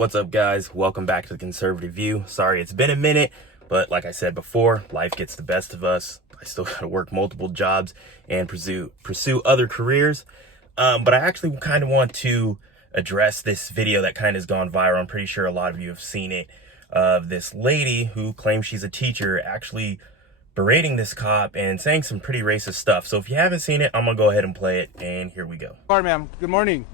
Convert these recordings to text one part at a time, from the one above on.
What's up, guys? Welcome back to the Conservative View. Sorry it's been a minute, but like I said before, life gets the best of us. I still gotta work multiple jobs and pursue other careers. But I actually kind of want to address this video that kind of has gone viral. I'm pretty sure a lot of you have seen it, of this lady who claims she's a teacher actually berating this cop and saying some pretty racist stuff. So if you haven't seen it, I'm gonna go ahead and play it, and here we go. All right, ma'am. Good morning.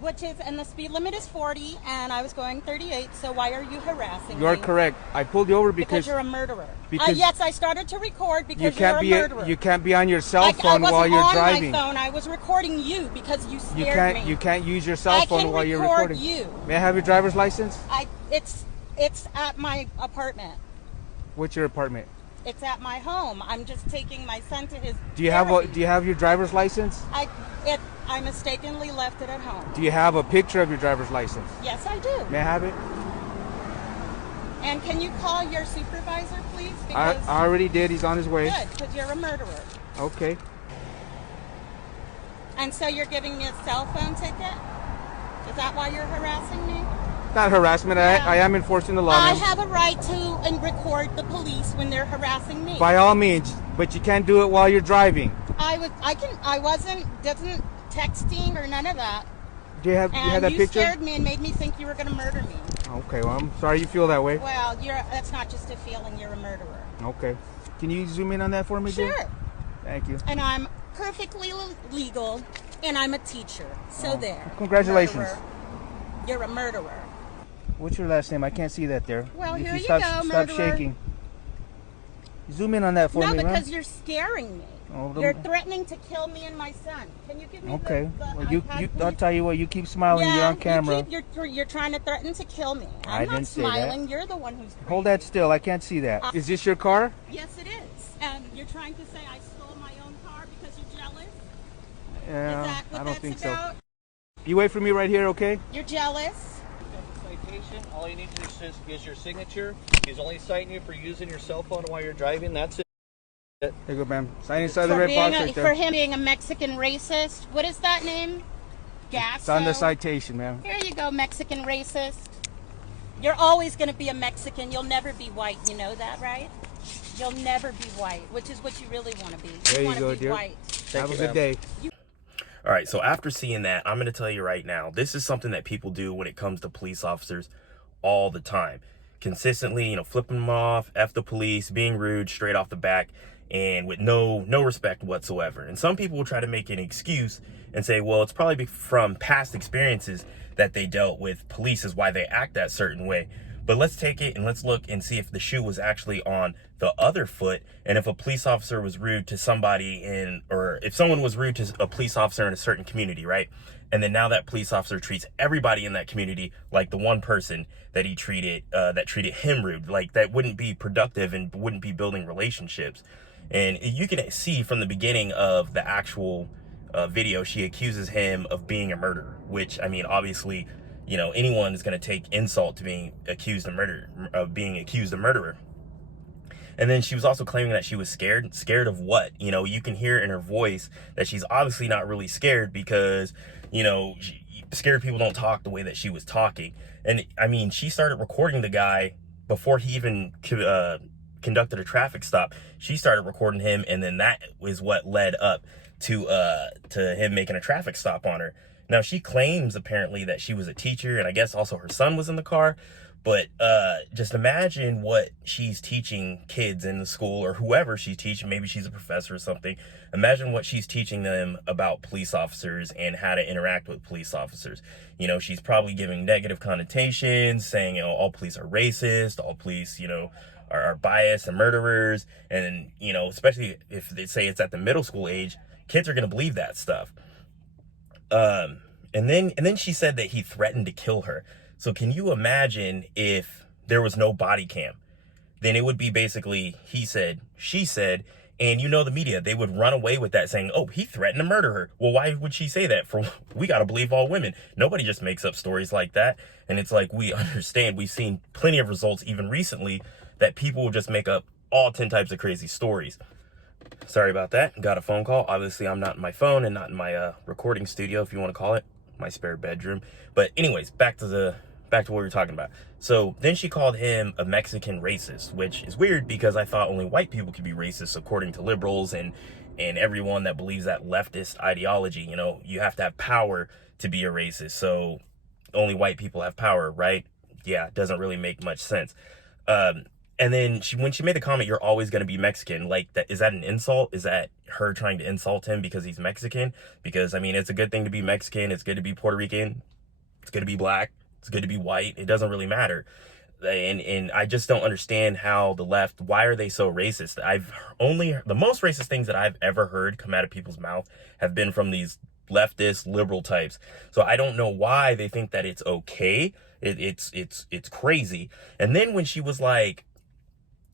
And the speed limit is 40, and I was going 38, so why are you harassing me? You're correct. I pulled you over because you're a murderer. Because yes, I started to record because you're a murderer. You can't be on your cell phone while you're driving. I wasn't on my phone. I was recording you because you scared me. You can't use your cell phone while you're recording. You. May I have your driver's license? It's at my apartment. What's your apartment? It's at my home. I'm just taking my son to his. Do you have your driver's license? I mistakenly left it at home. Do you have a picture of your driver's license? Yes, I do. May I have it? And can you call your supervisor, please? I already did. He's on his way. Good, because you're a murderer. Okay. And so you're giving me a cell phone ticket? Is that why you're harassing me? Not harassment. Yeah. I am enforcing the law. I have a right to record the police when they're harassing me. By all means, but you can't do it while you're driving. I wasn't texting or none of that. Do you have that picture? You scared me and made me think you were going to murder me. Okay, well, I'm sorry you feel that way. Well, that's not just a feeling. You're a murderer. Okay. Can you zoom in on that for me, Sure. dear? Thank you. And I'm perfectly legal, and I'm a teacher. So there. Congratulations. Murderer. You're a murderer. What's your last name? I can't see that there. Well, here you stop, go, Stop murderer. shaking. Zoom in on that for me, No, ma'am. because you're scaring me. You're threatening to kill me and my son. Can you give me okay. the I'll tell you what, you keep smiling. You're on camera. You're trying to threaten to kill me. I didn't say that. I'm not smiling. You're the one who's crazy. Hold that still. I can't see that. Is this your car? Yes, it is. And you're trying to say I stole my own car because you're jealous? Yeah, Is that what I don't that's think about? so. You wait for me right here, okay? You're jealous? Citation, all you need to do is your signature. He's only citing you for using your cell phone while you're driving. That's it. There you go, ma'am. Sign inside the red box right there. For him being a Mexican racist. What is that name? Gasso? It's on the citation, ma'am. Here you go, Mexican racist. You're always going to be a Mexican. You'll never be white. You know that, right? You'll never be white, which is what you really want to be. There you go, dear. White. Have a good day. All right, so after seeing that, I'm going to tell you right now, this is something that people do when it comes to police officers all the time. Consistently, flipping them off, F the police, being rude straight off the back, and with no respect whatsoever. And some people will try to make an excuse and say, well, it's probably from past experiences that they dealt with police is why they act that certain way. But let's take it and let's look and see if the shoe was actually on the other foot, and if a police officer was rude to somebody or if someone was rude to a police officer in a certain community, right? And then now that police officer treats everybody in that community like the one person that he treated, that treated him rude. Like, that wouldn't be productive and wouldn't be building relationships. And you can see from the beginning of the actual video, she accuses him of being a murderer, which, I mean, obviously, anyone is going to take insult to being accused of murderer. And then she was also claiming that she was scared. Scared of what? You can hear in her voice that she's obviously not really scared because, scared people don't talk the way that she was talking. And I mean, she started recording the guy before he even conducted a traffic stop. She started recording him, and then that was what led up to him making a traffic stop on her. Now, she claims apparently that she was a teacher, and I guess also her son was in the car. But just imagine what she's teaching kids in the school, or whoever she's teaching. Maybe she's a professor or something. Imagine what she's teaching them about police officers and how to interact with police officers. She's probably giving negative connotations, saying, all police are racist, all police, are biased and murderers. And, especially if they say it's at the middle school age, kids are going to believe that stuff. And then she said that he threatened to kill her. So can you imagine if there was no body cam? Then it would be basically he said, she said, and the media, they would run away with that saying, oh, he threatened to murder her. Well, why would she say that? We got to believe all women. Nobody just makes up stories like that. And it's like, we understand, we've seen plenty of results even recently that people will just make up all 10 types of crazy stories. Sorry about that. Got a phone call. Obviously, I'm not in my phone and not in my recording studio, if you want to call it, my spare bedroom. But anyways, back to the back to what we were talking about. So then she called him a Mexican racist, which is weird because I thought only white people could be racist according to liberals and everyone that believes that leftist ideology. You know, you have to have power to be a racist. So only white people have power, right? Yeah, it doesn't really make much sense. And then when she made the comment, "You're always going to be Mexican," like, that, is that an insult? Is that her trying to insult him because he's Mexican? Because, I mean, it's a good thing to be Mexican. It's good to be Puerto Rican. It's good to be black. It's good to be white. It doesn't really matter. And I just don't understand how the left, why are they so racist? The most racist things that I've ever heard come out of people's mouth have been from these leftist liberal types. So I don't know why they think that it's okay. It's crazy. And then when she was like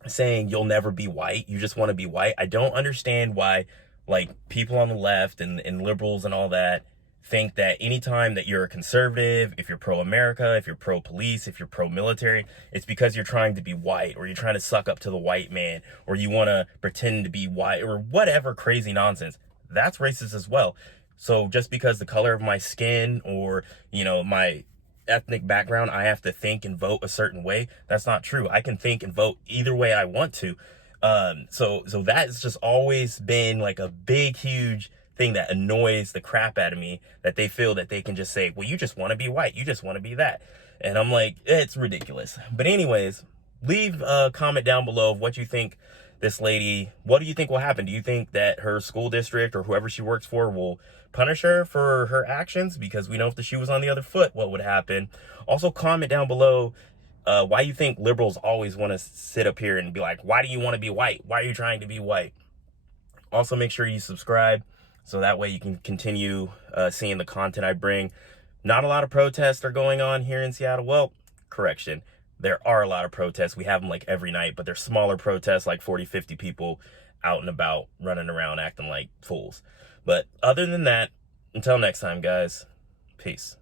saying you'll never be white, you just want to be white, I don't understand why, like, people on the left and liberals and all that think that anytime that you're a conservative, if you're pro-America, if you're pro-police, if you're pro-military, it's because you're trying to be white, or you're trying to suck up to the white man, or you want to pretend to be white, or whatever crazy nonsense. That's racist as well. So just because the color of my skin, or, you know, my ethnic background, I have to think and vote a certain way, that's not true. I can think and vote either way I want to. So that's just always been like a big, huge thing that annoys the crap out of me, that they feel that they can just say, well, you just want to be white, you just want to be that. And I'm like, it's ridiculous. But anyways, leave a comment down below of what you think this lady, what do you think will happen? Do you think that her school district or whoever she works for will punish her for her actions? Because we know if the shoe was on the other foot, what would happen? Also, comment down below why you think liberals always want to sit up here and be like, why do you want to be white? Why are you trying to be white? Also, make sure you subscribe, so that way you can continue seeing the content I bring. Not a lot of protests are going on here in Seattle. Well, correction. There are a lot of protests. We have them like every night, but they're smaller protests, like 40, 50 people out and about running around acting like fools. But other than that, until next time, guys, peace.